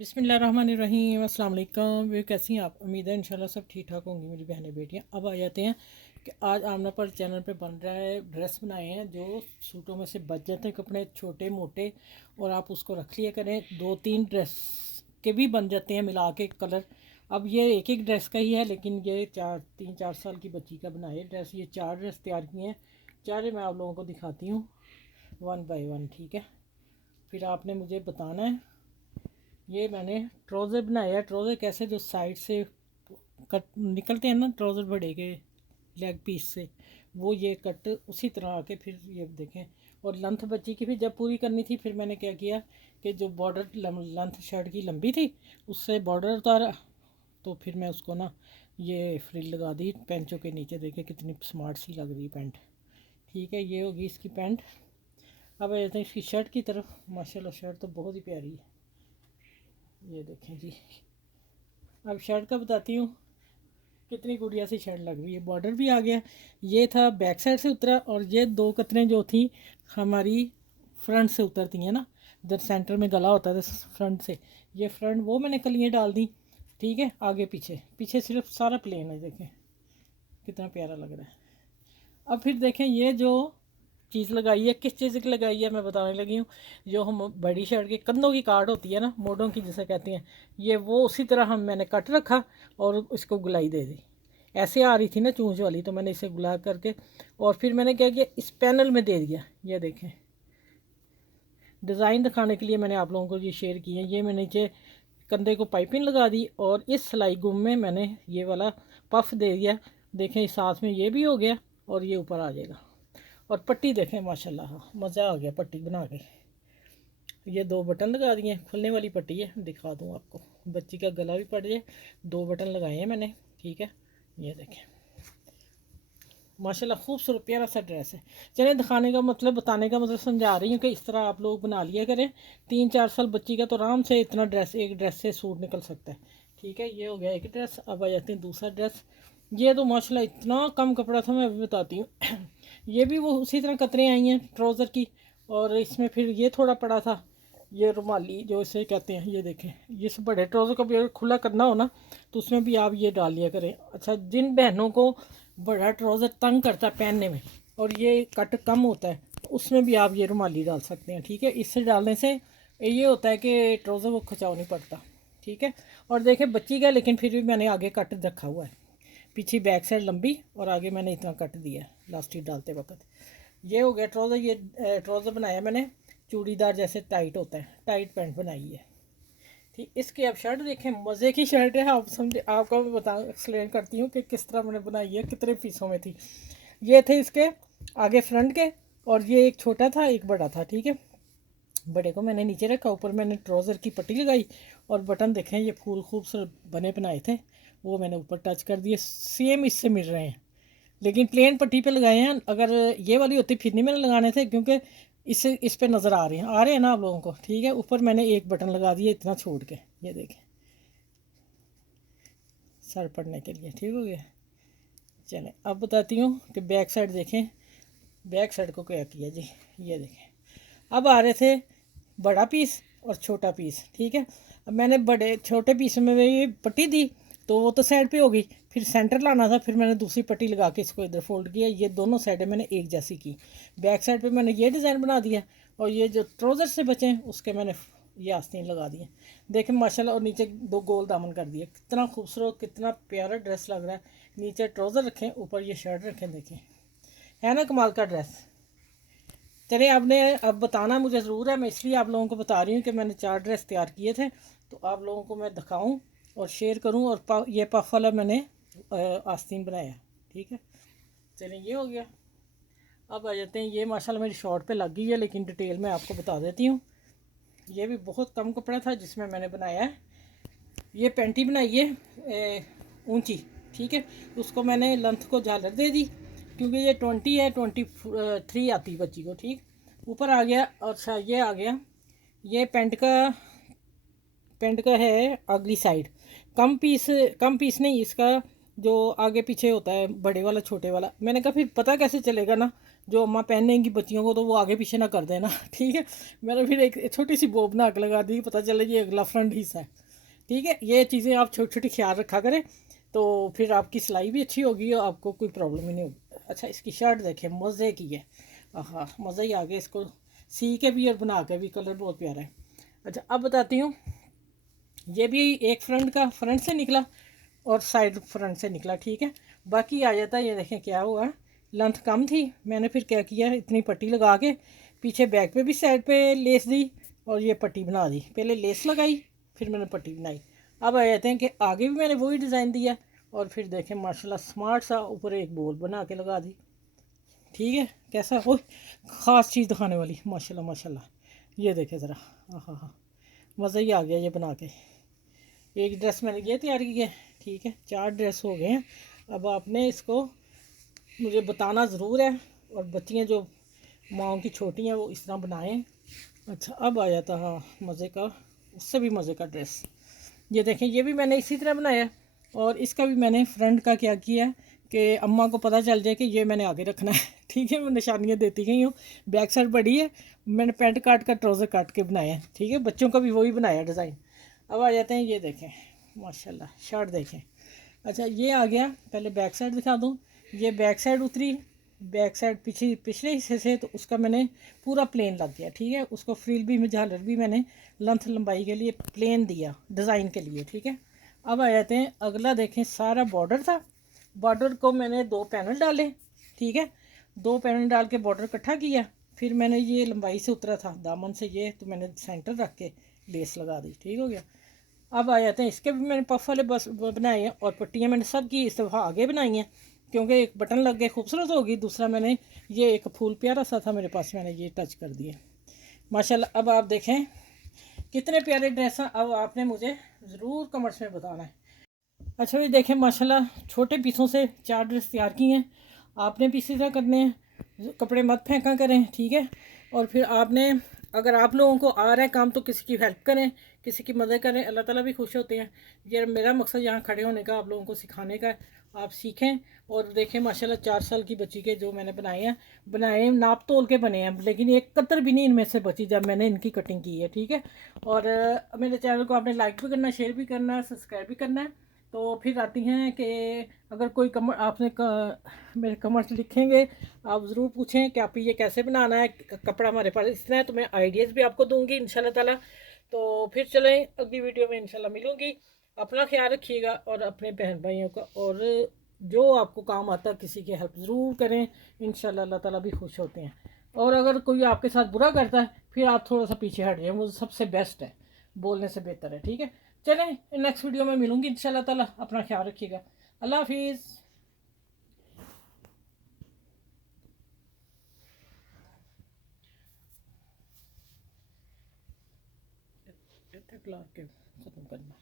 बिस्मिल्लाहिर्रहमानिर्रहीम, अस्सलाम वालेकुम। वे कैसी हैं आप? उम्मीद है इंशाल्लाह सब ठीक ठाक होंगी मेरी बहनें बेटियां। अब आ जाते हैं कि आज आमना पर चैनल पे बन रहा है ड्रेस बनाए हैं जो सूटों में से बच जाते हैं कपड़े छोटे मोटे, और आप उसको रख लिया करें। 2-3 ड्रेस के भी बन जाते हैं मिला के कलर। अब ये एक एक ड्रेस का ही है, लेकिन ये 3-4 साल की बच्ची का बनाए ड्रेस। ये 4 ड्रेस तैयार किए हैं। चारे मैं आप लोगों को दिखाती हूँ 1 बाय 1, ठीक है। फिर आपने मुझे बताना है। ये मैंने ट्राउज़र बनाया है। ट्राउज़र कैसे, जो साइड से कट निकलते हैं ना ट्राउज़र बड़े के लेग पीस से, वो ये कट उसी तरह आके फिर ये देखें। और लेंथ बच्ची की भी जब पूरी करनी थी, फिर मैंने क्या किया कि जो बॉर्डर लेंथ शर्ट की लंबी थी उससे बॉर्डर उतारा, तो फिर मैं उसको ना ये फ्रिल लगा दी पैंचों के नीचे। देखें कितनी स्मार्ट सी लग रही है पैंट, ठीक है। ये होगी इसकी पैंट। अब आते हैं इसकी शर्ट की तरफ। माशाल्लाह शर्ट तो बहुत ही प्यारी है, ये देखें जी। अब शर्ट का बताती हूँ कितनी गुड़िया सी शर्ट लग रही है। बॉर्डर भी आ गया, ये था बैक साइड से उतरा, और ये 2 कतरें जो थी हमारी फ्रंट से उतरती हैं ना, इधर सेंटर में गला होता है फ्रंट से, ये फ्रंट वो मैंने कलियाँ डाल दी, ठीक है। आगे पीछे पीछे सिर्फ सारा प्लेन है, देखें कितना प्यारा लग रहा है। अब फिर देखें ये जो चीज़ लगाई है, किस चीज़ की लगाई है मैं बताने लगी हूँ। जो हम बड़ी शर्ट के कंधों की काट होती है ना, मोड़ों की जिसे कहते हैं, ये वो उसी तरह हम मैंने कट रखा और इसको गुलाई दे दी। ऐसे आ रही थी ना चूंच वाली, तो मैंने इसे गुला करके और फिर मैंने क्या किया, इस पैनल में दे दिया। ये देखें डिज़ाइन दिखाने के लिए मैंने आप लोगों को ये शेयर की है। ये मैंने नीचे कंधे को पाइपिंग लगा दी और इस सिलाई गुम में मैंने ये वाला पफ दे दिया। देखें साथ में ये भी हो गया और ये ऊपर आ जाएगा। और पट्टी देखें माशाल्लाह मज़ा आ गया पट्टी बना के। ये 2 बटन लगा दिए, खुलने वाली पट्टी है, दिखा दूँ आपको। बच्ची का गला भी पड़ जाए, 2 बटन लगाए हैं मैंने, ठीक है। ये देखें माशाल्लाह खूबसूरत प्यारा सा ड्रेस है। चलें दिखाने का मतलब, बताने का मतलब समझा रही हूँ कि इस तरह आप लोग बना लिया करें। 3-4 साल बच्ची का तो आराम से इतना ड्रेस, एक ड्रेस से सूट निकल सकता है, ठीक है। ये हो गया एक ड्रेस। अब आ जाते हैं दूसरा ड्रेस। ये तो माशाल्लाह इतना कम कपड़ा था, मैं अभी बताती हूँ। ये भी वो उसी तरह कतरें आई हैं ट्राउज़र की, और इसमें फिर ये थोड़ा पड़ा था, ये रुमाली जो इसे कहते हैं। ये देखें, ये सब बड़े ट्राउज़र को भी अगर खुला करना हो ना, तो उसमें भी आप ये डाल लिया करें। अच्छा, जिन बहनों को बड़ा ट्राउज़र तंग करता है पहनने में और ये कट कम होता है, तो उसमें भी आप ये रुमाली डाल सकते हैं, ठीक है। इससे डालने से ये होता है कि ट्राउज़र वो खिंचाव नहीं पड़ता, ठीक है। और देखें बच्ची का, लेकिन फिर भी मैंने आगे कट रखा हुआ है, पीछे बैक साइड लंबी और आगे मैंने इतना कट दिया लास्टिक डालते वक्त। ये हो गया ट्राउज़र। ये ट्राउज़र बनाया मैंने चूड़ीदार जैसे, टाइट होता है, टाइट पैंट बनाई है, ठीक। इसकी अब शर्ट देखें, मज़े की शर्ट है। आप समझे, आपको मैं बता एक्सप्लेन करती हूँ कि किस तरह मैंने बनाई है, कितने पीसों में थी। ये थे इसके आगे फ्रंट के, और ये एक छोटा था एक बड़ा था, ठीक है। बड़े को मैंने नीचे रखा, ऊपर मैंने ट्राउज़र की पट्टी लगाई, और बटन देखें ये फूल खूबसूरत बने बनाए थे, वो मैंने ऊपर टच कर दिए, सेम इससे मिल रहे हैं, लेकिन प्लेन पट्टी पे लगाए हैं। अगर ये वाली होती फिर नहीं मैंने लगाने थे, क्योंकि इससे इस पे नज़र आ रहे हैं ना आप लोगों को, ठीक है। ऊपर मैंने एक बटन लगा दिया इतना छोड़ के, ये देखें सर पड़ने के लिए, ठीक हो गया। चलें अब बताती हूँ कि बैक साइड देखें, बैक साइड को क्या किया जी। ये देखें अब आ रहे थे बड़ा पीस और छोटा पीस, ठीक है। अब मैंने बड़े छोटे पीस में ये पट्टी दी, तो वो तो साइड पे हो गई, फिर सेंटर लाना था, फिर मैंने दूसरी पट्टी लगा के इसको इधर फोल्ड किया। ये दोनों साइडें मैंने एक जैसी की। बैक साइड पे मैंने ये डिज़ाइन बना दिया, और ये जो ट्राउज़र से बचे उसके मैंने ये आस्तीन लगा दिए, देखें माशाल्लाह। और नीचे 2 गोल दामन कर दिए, कितना खूबसूरत कितना प्यारा ड्रेस लग रहा है। नीचे ट्राउज़र रखें, ऊपर ये शर्ट रखें, देखें है ना कमाल का ड्रेस। चलिए आपने अब बताना मुझे ज़रूर है, मैं इसलिए आप लोगों को बता रही हूँ कि मैंने 4 ड्रेस तैयार किए थे, तो आप लोगों को मैं दिखाऊं और शेयर करूं। और ये पफ वाला मैंने आस्तीन बनाया, ठीक है। चलिए ये हो गया। अब आ जाते हैं, ये माशाल्लाह मेरी शॉर्ट पे लग गई है, लेकिन डिटेल में आपको बता देती हूँ। ये भी बहुत कम कपड़ा था जिसमें मैंने बनाया है। ये पैंटी बनाई है ऊंची, ठीक है। उसको मैंने लेंथ को झालर दे दी, क्योंकि ये 20 है, 23 आती बच्ची को, ठीक। ऊपर आ गया, और ये आ गया, ये पेंट का है अगली साइड। कम पीस नहीं इसका, जो आगे पीछे होता है बड़े वाला छोटे वाला। मैंने कहा फिर पता कैसे चलेगा ना जो अम्मा पहनेंगी बच्चियों को तो वो आगे पीछे ना कर देना ठीक है। मैंने फिर एक छोटी सी बो बना के लगा दी, पता चले ये अगला फ्रंट हिस्सा है। ठीक है, ये चीज़ें आप छोटी छोटी ख्याल रखा करें, तो फिर आपकी सिलाई भी अच्छी होगी और आपको कोई प्रॉब्लम ही नहीं होगी। अच्छा, इसकी शर्ट देखें, मज़े की है। हाँ, मज़ा ही आ गया इसको सी के भी और बना के भी, कलर बहुत प्यारा है। अच्छा, अब बताती हूँ, ये भी एक फ्रंट से निकला और साइड फ्रंट से निकला। ठीक है, बाकी आ जाता है। ये देखें क्या हुआ, लेंथ कम थी, मैंने फिर क्या किया, इतनी पट्टी लगा के पीछे बैक पे भी साइड पे लेस दी और ये पट्टी बना दी। पहले लेस लगाई, फिर मैंने पट्टी बनाई। अब आ जाते हैं कि आगे भी मैंने वही डिज़ाइन दिया और फिर देखें माशाल्लाह स्मार्ट सा ऊपर एक बोल बना के लगा दी। ठीक है, कैसा हो, ख़ास चीज़ दिखाने वाली, माशाल्लाह माशाल्लाह। ये देखें ज़रा, हाँ हाँ हाँ, मज़ा ही आ गया ये बना के। एक ड्रेस मैंने ये तैयार की है। ठीक है, 4 ड्रेस हो गए हैं। अब आपने इसको मुझे बताना ज़रूर है, और बच्चियाँ जो माओ की छोटी हैं वो इस तरह बनाएं। अच्छा, अब आ जाता, हाँ, मज़े का, उससे भी मज़े का ड्रेस। ये देखें, ये भी मैंने इसी तरह बनाया, और इसका भी मैंने फ्रंट का क्या किया कि अम्मा को पता चल जाए कि ये मैंने आगे रखना है ठीक है, मैं निशानियाँ देती गई हूँ। बैक साइड बड़ी है, मैंने पैंट काट कर ट्राउज़र काट के बनाया है। ठीक है, बच्चों का भी वही बनाया डिज़ाइन। अब आ जाते हैं, ये देखें माशाल्लाह, शर्ट देखें। अच्छा, ये आ गया, पहले बैक साइड दिखा दूँ। ये बैक साइड उतरी, बैक साइड पिछले हिस्से से, तो उसका मैंने पूरा प्लेन लग गया। ठीक है, उसको फ्रिल भी, झालर भी मैंने लेंथ लंबाई के लिए प्लेन दिया डिज़ाइन के लिए। ठीक है, अब आ जाते हैं अगला, देखें सारा बॉर्डर था, बॉर्डर को मैंने 2 पैनल डाले। ठीक है, 2 पैनल डाल के बॉर्डर इकट्ठा किया, फिर मैंने ये लंबाई से उतरा था दामन से, ये तो मैंने सेंटर रख के लेस लगा दी। ठीक हो गया। अब आ जाते हैं, इसके भी मैंने पफ वाले बस बनाए हैं, और पट्टियाँ मैंने सब की इस दफ़ा आगे बनाई हैं, क्योंकि एक बटन लग गए खूबसूरत होगी, दूसरा मैंने ये एक फूल प्यारा सा था मेरे पास, मैंने ये टच कर दिया माशाल्लाह। अब आप देखें कितने प्यारे ड्रेस हैं। अब आपने मुझे ज़रूर कमेंट्स में बताना है। अच्छा, ये देखें माशाल्लाह, छोटे पीसों से 4 ड्रेस तैयार की हैं। आपने भी इसी तरह करने हैं, कपड़े मत फेंका करें। ठीक है, और फिर आपने, अगर आप लोगों को आ रहा है काम, तो किसी की हेल्प करें, किसी की मदद करें, अल्लाह ताला भी खुश होते हैं। ये मेरा मकसद यहाँ खड़े होने का, आप लोगों को सिखाने का। आप सीखें और देखें माशाल्लाह, 4 साल की बच्ची के जो मैंने बनाए नाप तोल के बने हैं, लेकिन एक कतर भी नहीं इनमें से बची जब मैंने इनकी कटिंग की है। ठीक है, और मेरे चैनल को आपने लाइक भी करना है, शेयर भी करना है, सब्सक्राइब भी करना है। तो फिर आती हैं कि अगर कोई मेरे कमेंट्स लिखेंगे, आप ज़रूर पूछें कि आप ये कैसे बनाना है। कपड़ा हमारे पास इस तरह है, तो मैं आइडियाज़ भी आपको दूंगी इंशाल्लाह ताला। तो फिर चलें, अगली वीडियो में इंशाल्लाह मिलूंगी। अपना ख्याल रखिएगा और अपने बहन भाइयों का, और जो आपको काम आता है किसी की हेल्प ज़रूर करें, इंशाल्लाह अल्लाह ताला भी खुश होते हैं। और अगर कोई आपके साथ बुरा करता है, फिर आप थोड़ा सा पीछे हट जाए, वो सबसे बेस्ट है, बोलने से बेहतर है। ठीक है, चलें, नेक्स्ट वीडियो में मिलूंगी इंशाल्लाह ताला। अपना ख्याल रखिएगा, अल्लाह हाफिज़। ख़त्म करना।